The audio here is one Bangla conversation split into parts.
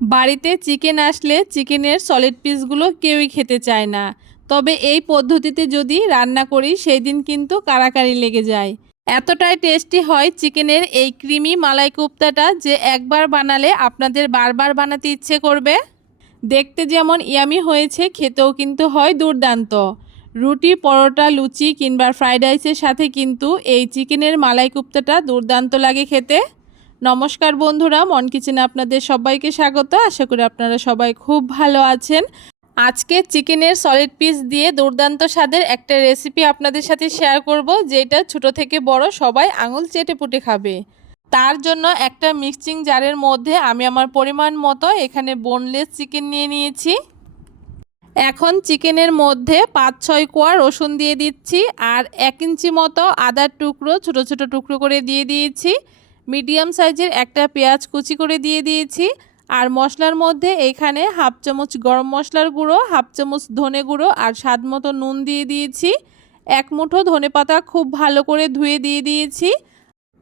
বাড়িতে চিকেন আসলে চিকেনের সলিড পিসগুলো কেউই খেতে চায় না। তবে এই পদ্ধতিতে যদি রান্না করি সেই দিন কিন্তু কারাকারি লেগে যায়। এতটাই টেস্টি হয় চিকেনের এই ক্রিমি মালাই কোপ্তাটা যে একবার বানালে আপনাদের বারবার বানাতে ইচ্ছে করবে। দেখতে যেমন ইয়ামি হয়েছে, খেতেও কিন্তু হয় দুর্দান্ত। রুটি, পরোটা, লুচি কিংবা ফ্রাইড রাইসের সাথে কিন্তু এই চিকেনের মালাই কোপ্তাটা দুর্দান্ত লাগে খেতে। নমস্কার বন্ধুরা, মন কিচেনে আপনাদের সবাইকে স্বাগত। আশা করি আপনারা সবাই খুব ভালো আছেন। আজকে চিকেনের সলিড পিস দিয়ে দুর্দান্ত স্বাদের একটা রেসিপি আপনাদের সাথে শেয়ার করব, যেটা ছোট থেকে বড় সবাই আঙুল চেটে পুটে খাবে। তার জন্য একটা মিক্সিং জারের মধ্যে আমি আমার পরিমাণ মতো এখানে বোনলেস চিকেন নিয়ে নিয়েছি। এখন চিকেনের মধ্যে পাঁচ ছয় কোয়া রসুন দিয়ে দিচ্ছি, আর এক ইঞ্চি মতো আদার টুকরো, ছোট ছোট টুকরো করে দিয়ে দিয়েছি। মিডিয়াম সাইজের একটা পেঁয়াজ কুচি করে দিয়ে দিয়েছি। আর মশলার মধ্যে এখানে হাফ চামচ গরম মশলার গুঁড়ো, হাফ চামচ ধনে গুঁড়ো আর স্বাদ মতো নুন দিয়ে দিয়েছি। এক মুঠো ধনে পাতা খুব ভালো করে ধুয়ে দিয়ে দিয়েছি।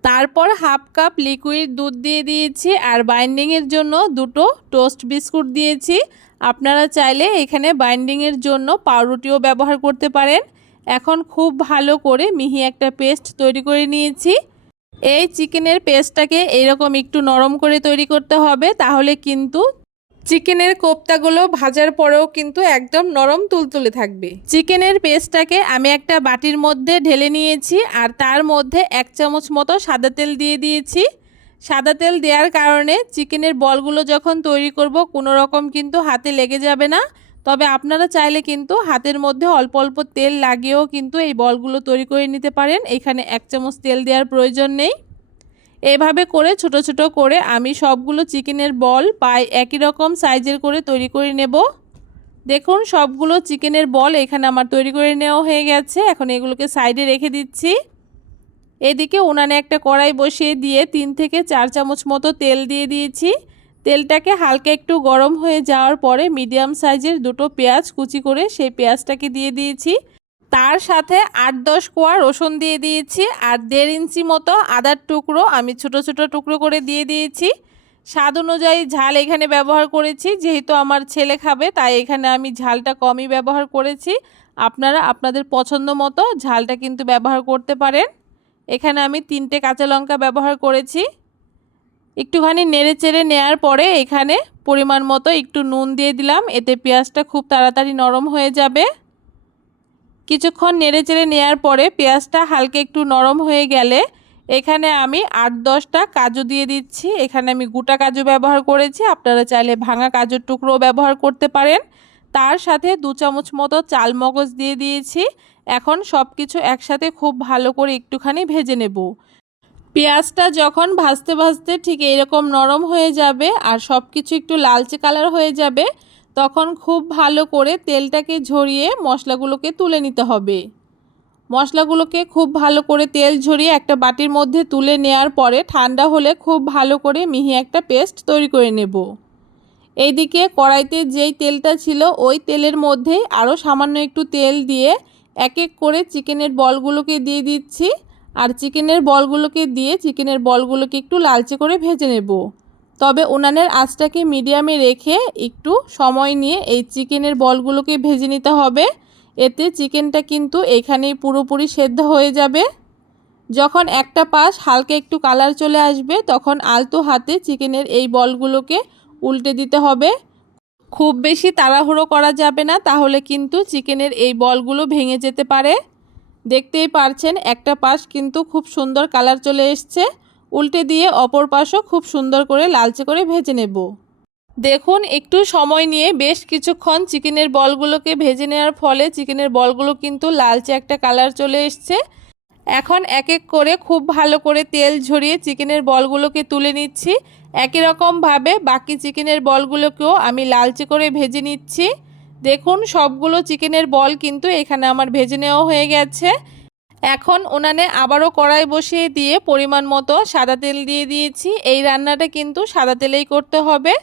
তারপর হাফ কাপ লিকুইড দুধ দিয়ে দিয়েছি আর বাইন্ডিংয়ের জন্য দুটো টোস্ট বিস্কুট দিয়েছি। আপনারা চাইলে এখানে বাইন্ডিংয়ের জন্য পাউরুটিও ব্যবহার করতে পারেন। এখন খুব ভালো করে মিহি একটা পেস্ট তৈরি করে নিয়েছি। এই চিকেনের পেস্টটাকে এইরকম একটু নরম করে তৈরি করতে হবে, তাহলে কিন্তু চিকেনের কোপ্তাগুলো ভাজার পরেও কিন্তু একদম নরম তুলতুলে থাকবে। চিকেনের পেস্টটাকে আমি একটা বাটির মধ্যে ঢেলে নিয়েছি আর তার মধ্যে এক চামচ মতো সাদা তেল দিয়ে দিয়েছি। সাদা তেল দেওয়ার কারণে চিকেনের বলগুলো যখন তৈরি করব, কোনো রকম কিন্তু হাতে লেগে যাবে না। তবে আপনারা চাইলে কিন্তু হাতের মধ্যে অল্প অল্প তেল লাগিয়েও কিন্তু এই বলগুলো তৈরি করে নিতে পারেন। এখানে এক চামচ তেল দেওয়ার প্রয়োজন নেই। এভাবে করে ছোট ছোট করে আমি সবগুলো চিকেনের বল পাই একই রকম সাইজের করে তৈরি করে নেব। দেখুন, সবগুলো চিকেনের বল এখানে আমার তৈরি করে নেওয়া হয়ে গেছে। এখন এগুলোকে সাইডে রেখে দিচ্ছি। এদিকে উনানে একটা কড়াই বসিয়ে দিয়ে তিন থেকে চার চামচ মতো তেল দিয়ে দিয়েছি। তেলটাকে হালকা একটু গরম হয়ে যাওয়ার পরে মিডিয়াম সাইজের দুটো পেঁয়াজ কুচি করে সেই পেঁয়াজটাকে দিয়ে দিয়েছি। তার সাথে আট দশ কোয়া রসুন দিয়ে দিয়েছি আর দেড় ইঞ্চি মতো আদার টুকরো আমি ছোট ছোট টুকরো করে দিয়ে দিয়েছি। স্বাদ অনুযায়ী ঝাল এখানে ব্যবহার করেছি, যেহেতু আমার ছেলে খাবে তাই এখানে আমি ঝালটা কমই ব্যবহার করেছি। আপনারা আপনাদের পছন্দ মতো ঝালটা কিন্তু ব্যবহার করতে পারেন। এখানে আমি তিনটে কাঁচা লঙ্কা ব্যবহার করেছি। একটুখানি নেড়ে চেড়ে নেওয়ার পরে এখানে পরিমাণ মতো একটু নুন দিয়ে দিলাম। এতে পেঁয়াজটা খুব তাড়াতাড়ি নরম হয়ে যাবে। কিছুক্ষণ নেড়ে চেড়ে নেওয়ার পরে পেঁয়াজটা হালকা একটু নরম হয়ে গেলে এখানে আমি আট দশটা কাজু দিয়ে দিচ্ছি। এখানে আমি গোটা কাজু ব্যবহার করেছি। আপনারা চাইলে ভাঙা কাজুর টুকরো ব্যবহার করতে পারেন। তার সাথে দু চামচ মতো চাল মগজ দিয়ে দিয়েছি। এখন সব কিছু একসাথে খুব ভালো করে একটুখানি ভেজে নেব। পেঁয়াজটা যখন ভাজতে ভাজতে ঠিক এরকম নরম হয়ে যাবে আর সব কিছু একটু লালচে কালার হয়ে যাবে, তখন খুব ভালো করে তেলটাকে ঝরিয়ে মশলাগুলোকে তুলে নিতে হবে। মশলাগুলোকে খুব ভালো করে তেল ঝরিয়ে একটা বাটির মধ্যে তুলে নেওয়ার পরে ঠান্ডা হলে খুব ভালো করে মিহি একটা পেস্ট তৈরি করে নেব। এইদিকে কড়াইতে যেই তেলটা ছিল ওই তেলের মধ্যেই আরও সামান্য একটু তেল দিয়ে এক এক করে চিকেনের বলগুলোকে দিয়ে দিচ্ছি। আর চিকেনের বলগুলোকে দিয়ে চিকেনের বলগুলোকে একটু লালচে করে ভেজে নেব। তবে উনানের আঁচটাকে মিডিয়ামে রেখে একটু সময় নিয়ে এই চিকেনের বলগুলোকে ভেজে নিতে হবে। এতে চিকেনটা কিন্তু এখানেই পুরোপুরি সেদ্ধ হয়ে যাবে। যখন একটা পাশ হালকা একটু কালার চলে আসবে, তখন আলতো হাতে চিকেনের এই বলগুলোকে উল্টে দিতে হবে। খুব বেশি তাড়াহুড়ো করা যাবে না, তাহলে কিন্তু চিকেনের এই বলগুলো ভেঙে যেতে পারে। দেখতেই পারছেন, একটা পাশ কিন্তু খুব সুন্দর কালার চলে এসছে। উল্টে দিয়ে অপর পাশও খুব সুন্দর করে লালচে করে ভেজে নেব। দেখুন, একটু সময় নিয়ে বেশ কিছুক্ষণ চিকেনের বলগুলোকে ভেজে নেওয়ার ফলে চিকেনের বলগুলো কিন্তু লালচে একটা কালার চলে এসছে। এখন এক এক করে খুব ভালো করে তেল ঝরিয়ে চিকেনের বলগুলোকে তুলে নিচ্ছি। একই রকমভাবে বাকি চিকেনের বলগুলোকেও আমি লালচে করে ভেজে নিচ্ছি। দেখুন, সবগুলো চিকেনের বল কিন্তু এখানে আমার ভেজে নেওয়া হয়ে গেছে। এখন উনানে আবারও কড়াই বসিয়ে দিয়ে পরিমাণ মতো সাদা তেল দিয়ে দিয়েছি। এই রান্নাটা কিন্তু সাদা তেলেই করতে হবে।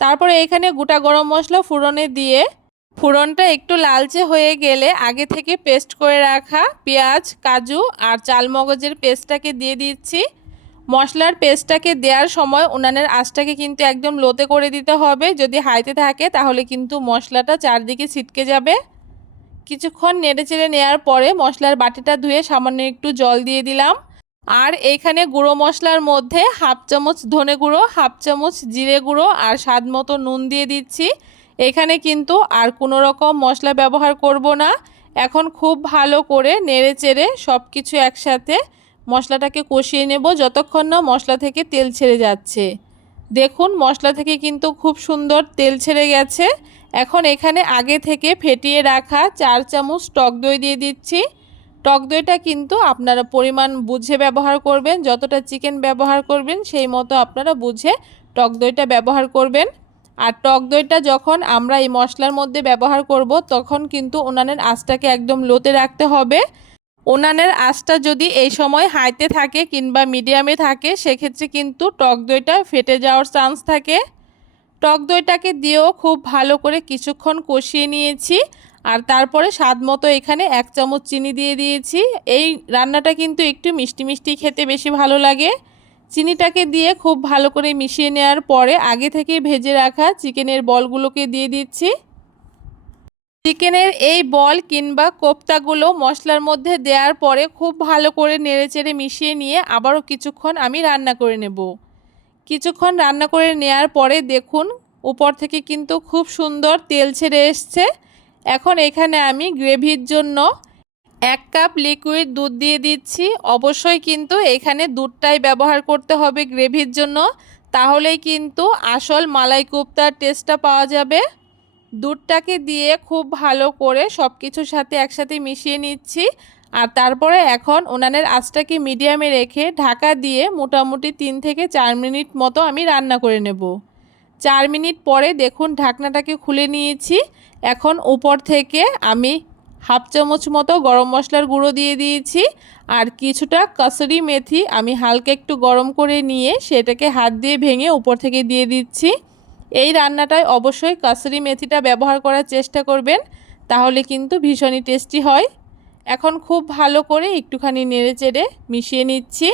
তারপরে এখানে গোটা গরম মশলা ফুরনে দিয়ে ফুরনটা একটু লালচে হয়ে গেলে আগে থেকে পেস্ট করে রাখা পেঁয়াজ, কাজু আর চালমগজের পেস্টটাকে দিয়ে দিচ্ছি। মশলার পেস্টটাকে দেওয়ার সময় উনানের আঁচটাকে কিন্তু একদম লোতে করে দিতে হবে। যদি হাইতে থাকে, তাহলে কিন্তু মশলাটা চারদিকে ছিটকে যাবে। কিছুক্ষণ নেড়ে চেড়ে নেওয়ার পরে মশলার বাটিটা ধুয়ে সামান্য একটু জল দিয়ে দিলাম। আর এইখানে গুঁড়ো মশলার মধ্যে হাফ চামচ ধনে গুঁড়ো, হাফ চামচ জিরে গুঁড়ো আর স্বাদ মতো নুন দিয়ে দিচ্ছি। এখানে কিন্তু আর কোনো রকম মশলা ব্যবহার করব না। এখন খুব ভালো করে নেড়ে চেড়ে সব কিছু একসাথে মশলাটাকে কষিয়ে নেব যতক্ষণ না মশলা থেকে তেল ছেড়ে যাচ্ছে। দেখুন, মশলা থেকে কিন্তু খুব সুন্দর তেল ছেড়ে গেছে। এখন এখানে আগে থেকে ফেটিয়ে রাখা চার চামচ টক দই দিয়ে দিচ্ছি। টক দইটা কিন্তু আপনারা পরিমাণ বুঝে ব্যবহার করবেন, যতটা চিকেন ব্যবহার করবেন, সেই মতো আপনারা বুঝে টক দইটা ব্যবহার করবেন। আর টক দইটা যখন আমরা এই মশলার মধ্যে ব্যবহার করব, তখন কিন্তু উনানের আঁচটাকে একদম লোতে রাখতে হবে। উনানের আঁচটা যদি এই সময় হাইতে থাকে কিংবা মিডিয়ামে থাকে, সেক্ষেত্রে কিন্তু টক দইটা ফেটে যাওয়ার চান্স থাকে। টক দইটাকে দিয়েও খুব ভালো করে কিছুক্ষণ কষিয়ে নিয়েছি আর তারপরে স্বাদ মতো এখানে এক চামচ চিনি দিয়ে দিয়েছি। এই রান্নাটা কিন্তু একটু মিষ্টি মিষ্টি খেতে বেশি ভালো লাগে। চিনিটাকে দিয়ে খুব ভালো করে মিশিয়ে নেওয়ার পরে আগে থেকে ভেজে রাখা চিকেনের বলগুলোকে দিয়ে দিচ্ছি। চিকেনের এই বল কিংবা কোপ্তাগুলো মশলার মধ্যে দেওয়ার পরে খুব ভালো করে নেড়েচেড়ে মিশিয়ে নিয়ে আবারও কিছুক্ষণ আমি রান্না করে নেব। কিছুক্ষণ রান্না করে নেওয়ার পরে দেখুন, উপর থেকে কিন্তু খুব সুন্দর তেল ছেড়ে এসছে। এখন এখানে আমি গ্রেভির জন্য এক কাপ লিকুইড দুধ দিয়ে দিচ্ছি। অবশ্যই কিন্তু এখানে দুধটাই ব্যবহার করতে হবে গ্রেভির জন্য। তাহলেই কিন্তু আসল মালাই কোপ্তার টেস্টটা পাওয়া যাবে। দুধটাকে দিয়ে খুব ভালো করে সব কিছুর সাথে একসাথে মিশিয়ে নিচ্ছি। আর তারপরে এখন উনানের আঁচটাকে মিডিয়ামে রেখে ঢাকা দিয়ে মোটামুটি তিন থেকে চার মিনিট মতো আমি রান্না করে নেব। চার মিনিট পরে দেখুন ঢাকনাটাকে খুলে নিয়েছি। এখন উপর থেকে আমি হাফ চামচ মতো গরম মশলার গুঁড়ো দিয়ে দিয়েছি। আর কিছুটা কাসরি মেথি আমি হালকা একটু গরম করে নিয়ে সেটাকে হাত দিয়ে ভেঙে উপর থেকে দিয়ে দিচ্ছি। এই রান্নাটায় অবশ্যই কাসরি মেথিটা ব্যবহার করার চেষ্টা করবেন, তাহলে কিন্তু ভীষণই টেস্টি হয়। এখন খুব ভালো করে একটুখানি নেড়ে চেড়ে মিশিয়ে নিচ্ছি।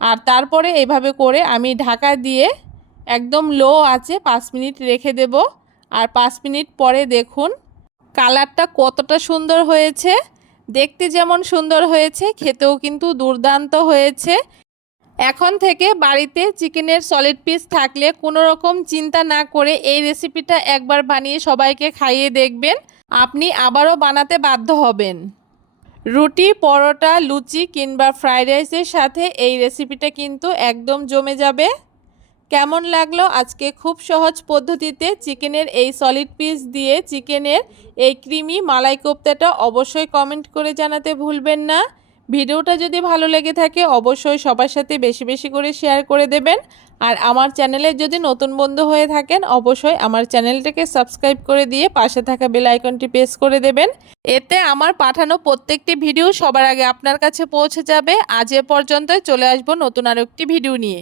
আর তারপরে এইভাবে করে আমি ঢাকা দিয়ে একদম লো আছে পাঁচ মিনিট রেখে দেব। আর পাঁচ মিনিট পরে দেখুন, কালারটা কতটা সুন্দর হয়েছে। দেখতে যেমন সুন্দর হয়েছে, খেতেও কিন্তু দুর্দান্ত হয়েছে। এখন থেকে বাড়িতে চিকেনের সলিড পিস থাকলে কোনো রকম চিন্তা না করে এই রেসিপিটা একবার বানিয়ে সবাইকে খাইয়ে দেখবেন। আপনি আবারও বানাতে বাধ্য হবেন। রুটি, পরোটা, লুচি কিংবা ফ্রাইড রাইসের সাথে এই রেসিপিটা কিন্তু একদম জমে যাবে। কেমন লাগল আজকে খুব সহজ পদ্ধতিতে চিকেনের এই সলিড পিস দিয়ে চিকেনের এই ক্রিমি মালাই কোপ্তাটা অবশ্যই কমেন্ট করে জানাতে ভুলবেন না। ভিডিওটা যদি ভালো লেগে থাকে, অবশ্যই সবার সাথে বেশি বেশি করে শেয়ার করে দেবেন। আর আমার চ্যানেলে যদি নতুন বন্ধু হয়ে থাকেন, অবশ্যই আমার চ্যানেলটাকে সাবস্ক্রাইব করে দিয়ে পাশে থাকা বেল আইকনটি প্রেস করে দেবেন। এতে আমার পাঠানো প্রত্যেকটি ভিডিও সবার আগে আপনার কাছে পৌঁছে যাবে। আজ এ পর্যন্তই চলে আসব নতুন আরও একটি ভিডিও নিয়ে।